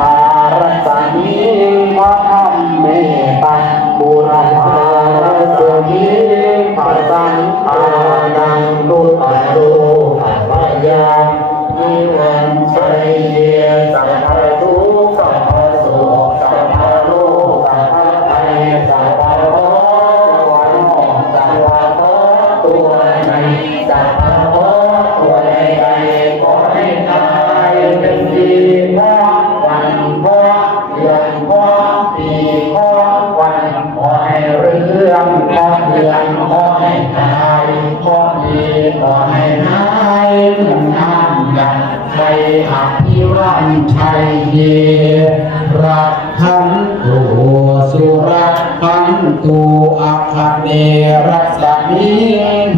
อารัสมิมะธัมเมตังบุรพาสมิปัสสังอานังตุตโรปัปยานิวันชัยเยสัพพะทุกข์สัพพะโศกสัพพะโรคสัพพะภัยสัพพะโรควันสัพพะโรคตัวในสัพพะโรคตัวใดๆขอให้ตายเป็นดีนะวันขอเดือนขอปีขอวันขอให้เรื่องขอเดือนขอให้ตายขอปีขอให้หายเหมือนน้ำดังใจอภิวันชัยเยรักขันตุสุรักขันตุอัคคเนรัสมิ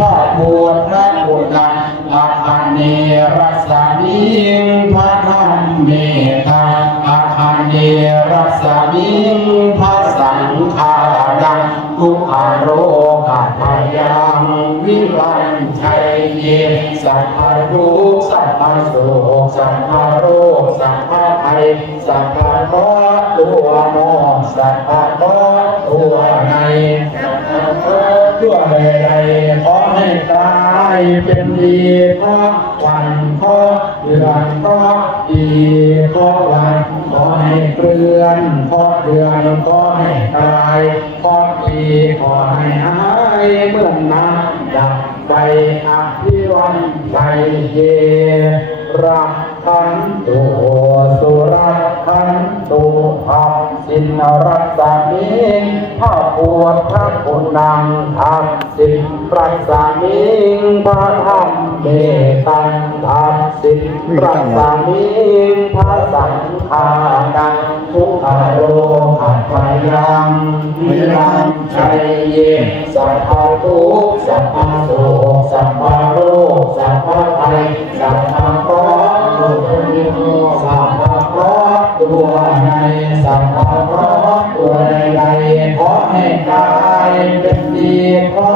พระพุทธพุทธังอัคคเนรัสมิพระธรรมเมตังอัคคเนรัสมิพระสังฆารังทุกขโรกัพยังวิวัญชัยเยสัพพะทุกข์สัพพะโศกสัพพะโรคสัพพะภัยสัพพะเคราะห์ตัวนอกสัพพะเคราะห์ตัวในสัพพะเคราะห์ตัวใดๆขอให้ตายเป็นดีขอวันขอเดือนขอปีขอวันขอให้เคลื่อนขอเดือนขอให้ตายขอปีขอให้หายเมื่อน้ำดับไปอภิวันชัยเยรักขันตุสุรักขันตุภักสินรัสมิพระพุทธคุณังภักสินรัสมิพระธรรมเมตังภักสินรัสมิพระสังฆานังทุกขโรกัพยังวิรังชัยเยสัพพะทุกข์สัพพะโศกสัพพะโรคสัพพะภัยสัพพะเคราะห์สัพพะเคราะห์ตัวในสัพพะเคราะห์ตัวใดๆขอให้กายเป็นดีขอ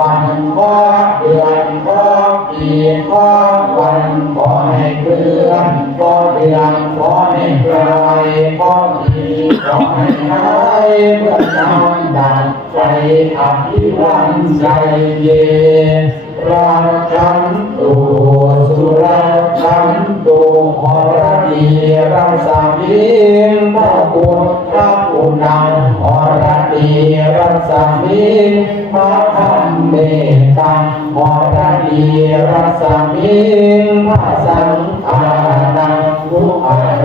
วันขอเดือนขอปีขอวันขอให้เคลื่อนขอเดือนขอให้ไกลขอปีขอให้หายเมื่อน้ำดับใจอภิวันชัยเยรักขันตุสุรักขันตุหรณีรัสมิพระพุทธคุณังหรณีรัสมิพระธรรมเมตังหรณีรัสมิพระสังฆานังทุกขโร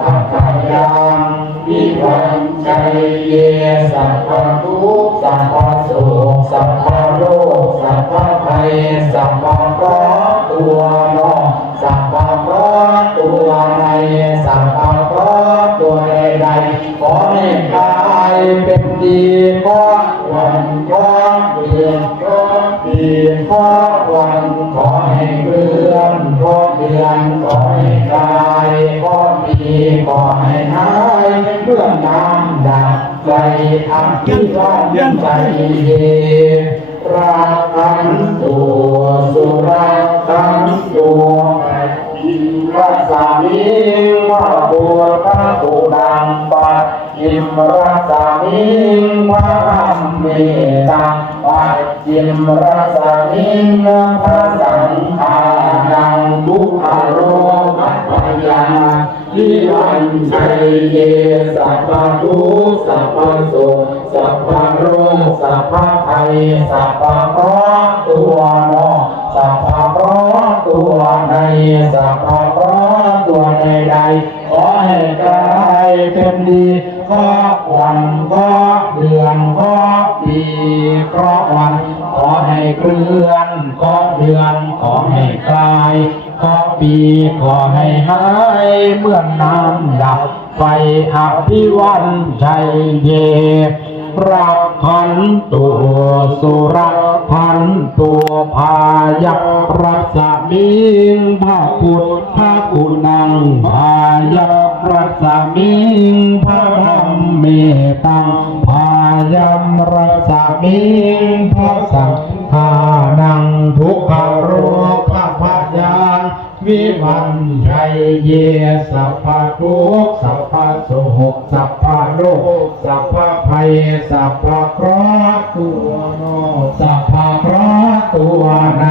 กัพยังวิวัญชัยเยสัพพะทุกข์สัพพะโศกสัพพะโรคสัพพะภัยสัพพะเคราะห์ตัวนอกสัพพะเคราะห์ตัวในสัพพะเคราะห์ตัวใดๆขอให้กายเป็นดีขอวันขอเดือนขอปีขอวันขอให้เคลื่อนขอเดือนขอให้กายขอปีขอให้หายเมื่อน้ำดับใจอภิวันชัยเยรักขันตุสุรักขันตุรัสสามิพระพุทธคุณังปัจฉิมรัสสามิพระธรรมเมตังปัจฉิมรัสสามิพระสังฆานังทุกขโรกัพยังวิวัญชัยเยสัพพะทุกข์สัพพะโศกสัพพะโรคสัพพะภัยสัพพะเคราะห์ตัวนอกสัพพะเคราะห์ตัวในสัพพะเคราะห์ตัวใดๆขอให้กายเป็นดีขอวันขอเดือนขอปีขอวันขอให้เคลื่อนขอเดือนขอให้กายขอปีขอให้หายเมื่อน้ำดับไฟอภิวันชัยเยรักขันตุสุรักขันตุพายัพรัสมิพระพุทธคุณังพายัพรัสมิพระธรรมเมตังพายัมรัสมิพระสังฆานังทุกขโรกัพยังวิวัญชัยเยสัพพะทุกข์สัพ โศกสัพพะโรคสัพพะภัยสัพพะเคราะห์ตัวนอกสัพพะเคราะห์ตัวใน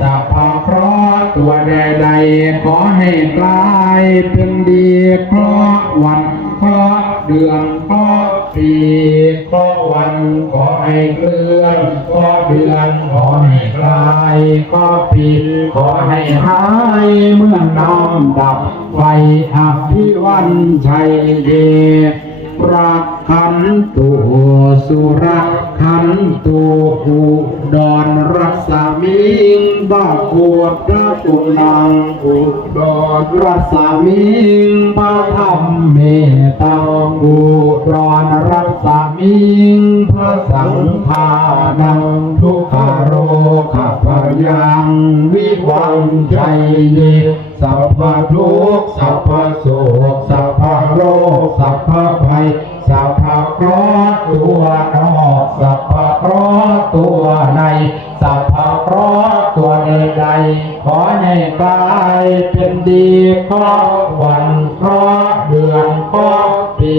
สัพพะเคราะห์ตัวใดๆขอให้กลายเป็นดีเพราะวันเพราะเดือนเพราะปีเพราะวันขอให้เคลื่อนเพราะเดือนขอให้คลายเพราะปีขอให้หายเมื่อน้ำดับไฟอภิวันชัยเยรักขันตุสุรักขันตุอุดรรัศมิงบาปวดระกุนังอุดรรัศมิงพระธรรมเมตตาอุดรรัศมิงพระสังฆานังทุกขโรคพยังวิวังชัยเยสัพพะทุกข์สัพพะโศกสัพพะโรคสัพพะภัยสัพพะเคราะห์ตัวนอกสัพพะเคราะห์ตัวในสัพพะเคราะห์ตัวใดๆขอให้กลายเป็นดีเพราะวันเพราะเดือนเพราะปี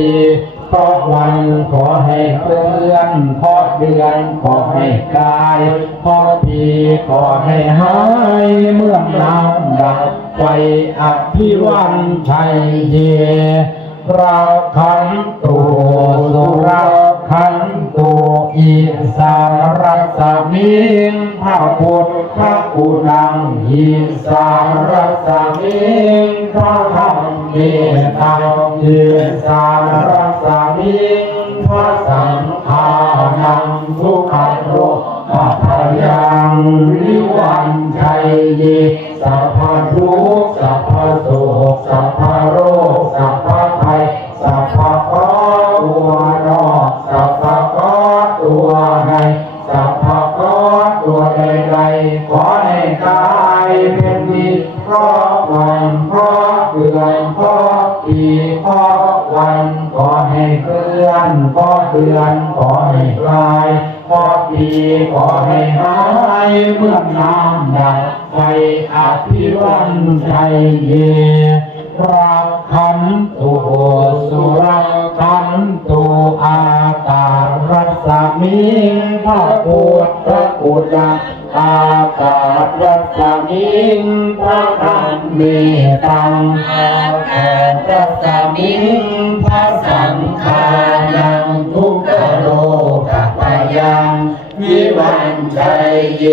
เพราะวันขอให้เคลื่อนเพราะเดือนขอให้กลายเพราะปีขอให้หายเมื่อน้ำดับไฟอภิวันชัยเยรักขันตุสุรักขันตุอิสานรัศมิงพระพุทธกุนังอิสานรัศมิงพระธรรมเมตตาอิสานรัศมิงพระสังฆานังทุกขโรคพยังวิวันชัยเยสัพพะทุกข์สัพพะโศกสัพพะโรคสัพพะภัยสัพพะเคราะห์ตัวนอกสัพพะเคราะห์ตัวในสัพพะเคราะห์ตัวใดๆขอให้กลายเป็นดีเพราะวันเพราะเดือนเพราะปีเพราะวันขอให้เคลื่อนเพราะเดือนขอให้คลายเพราะปีขอให้หายเมื่อน้ำดับไฟอภิวันชัยเยรักขันตุสุรักขันตุอากาศรัศมิงพระพุทธกุฎังอากาศรัศมิงพระธรรมเมตตังอากาศรัศมิงพระสังฆานังทุกขโรคพยังวิวันชัยเย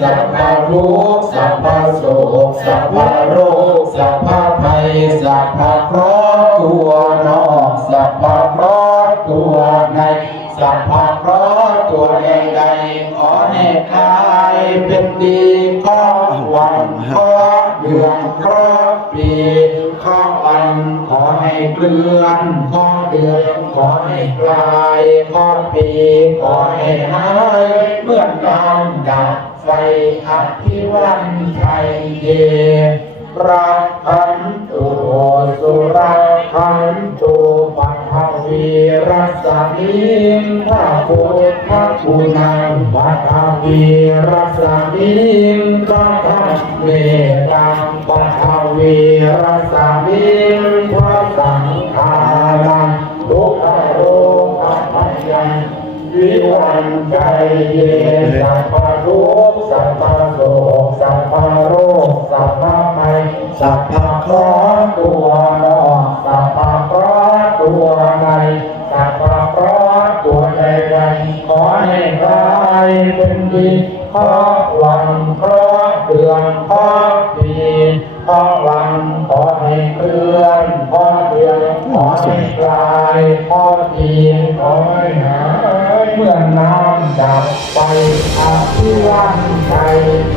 สัพพะทุกข์สัพพะโศกสัพพะโรคสัพพะภัยสัพพะเคราะห์ตัวนอกสัพพะเคราะห์ตัวในสัพพะเคราะห์ตัวใดๆขอให้กลายเป็นดีเพราะวันเพราะเดือนเพราะปีเพราะวันขอให้เคลื่อนเพราะเดือนขอให้กลายเพราะปีขอให้หายเมื่อน้ำดับไฟอภิวันชัยเยรักขันตุสุรักขันตุปัทวีรัศมิงพระพุทธกุณังปัทวีรัศมิงพระธรรมเมตตาปัทวีรัศมิงพระสังฆานังทุกขโรคพยังวิวันชัยเยสัพพะทุกข์สัพพะโศกสัพพะโรคสัพพะภัยสัพพะเคราะห์ตัวนอกสัพพะเคราะห์ตัวในสัพพะเคราะห์ตัวใดๆขอให้กลายเป็นดีเพราะวันเพราะเดือนเพราะปีเพราะวันขอให้เคลื่อนเพราะเดือนขอให้กลายเพราะปีขอให้หายเมื่อน้ำดับไปอภิวันชัยเย